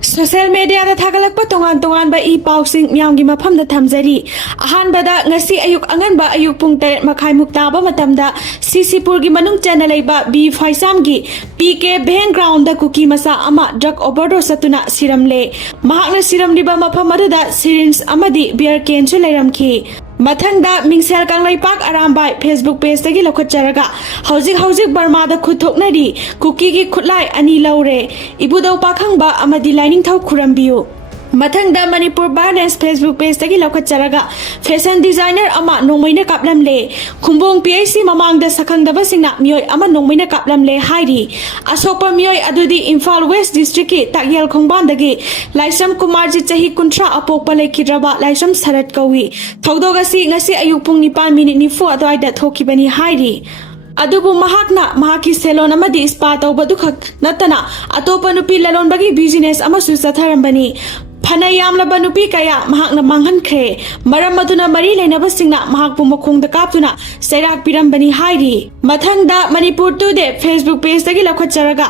Social media da thagalakpa tongan ba I pausing miyamgi mafamda thamjari ahanbada ngasi ayuk anganba ayuk pung 8 makhai muktaba matamda Sisipurgi manung channel leiba B Faisamgi PK Bank ground da kuki masa ama drug overdose satuna siramle mahakna siramliba mafam aduda syringe amadi beer can chu leiramki Mathangda Mingsel Kanglaipak Arambai Facebook page tagi lokhatjaraga hauzik Burma da khuthoknari kuki gi khutlai ani laure ibudau pakhangba amadi lining thau khurambiu Mathangda Manipur Balance Facebook page tagi lokhatjaraga fashion designer ama nongmaina kaplamle khumbong PIC mamangda sakhangdaba singna mioi ama nongmaina kaplamle hairi asopa mioi adudi Imphal West district ki tagyal khongbandagi Laisam Kumarji chahi kuntra apokpa lekhidraba Laisam Sarat kawi thogdogasi ngasi ayuk pung 9 minute nifu adwaida thokibani hairi Adubu mahakna mahaki salon amadi spa tawbadu khak natana atopa nupi lalon bagi business ama susatharambani Phanayamlaba nupi kaya mahakna manghankhe maram aduna mari leinaba singna mahakpu makhongda kaptuna sairak pirambani hairi mathangda Manipur today Facebook page tagi lokhatjaraga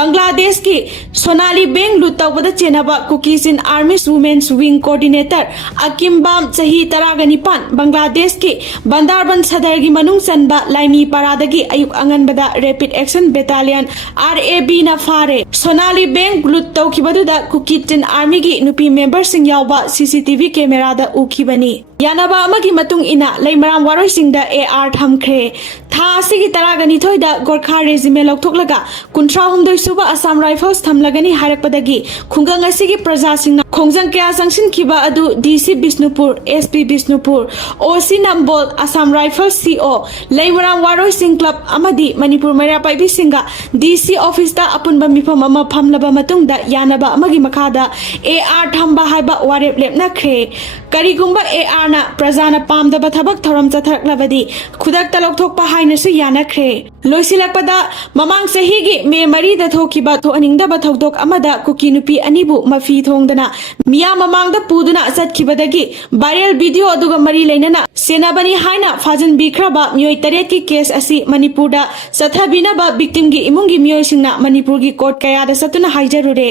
Bangladesh ki Sonali Bank lut tawbada chenaba cookies in Army's Women's Wing Coordinator Akimbam chahi 19 Bangladesh ki Bandarban Sadar gi manung chanba Laimi Paradagi ayuk anganbada Rapid Action Battalion RAB na phare Sonali Bank lut tawkibaduda cookies in Army gi nupi members sing yawba CCTV camera da ukibani Yanaba amagi matung ina Laimaram waroi singda AR thamkhre tha asigi 12 da Gorkha regiment loktoklaga kuntra humdoi suba Assam Rifles thamlagani harakpadagi khungang asigi praja singna khongjang kya sangsin kiba adu DC Bisnupur SP Bisnupur OC Nambol Assam Rifles CO Laimaram waroi sing club amadi Manipur Maira Paibi singa DC office da apunba mifam ama phamlaba matung da yanaba amagi makhada AR thamba haiba warep lepna khre karigumba AR na prajana pamdaba thabak thoram chathaklabadi khudak talok thokpa hainasu yanakre loisilakpada mamang sahigi me mari da thokiba thoaningdaba thodok amada kuki nupi anibu mafi thongdana miya mamangda puduna chatkibadagi viral video aduga mari leinana senabani haina fajan bikraba mioi taret ki case asi Manipur da sathabina ba victim gi imungi mioi singna Manipur gi court kaya da satuna haijarure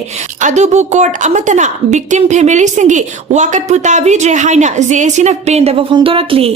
adubu court amatana victim family singi wakat putabi dre haina JC na pendaba phongdorakli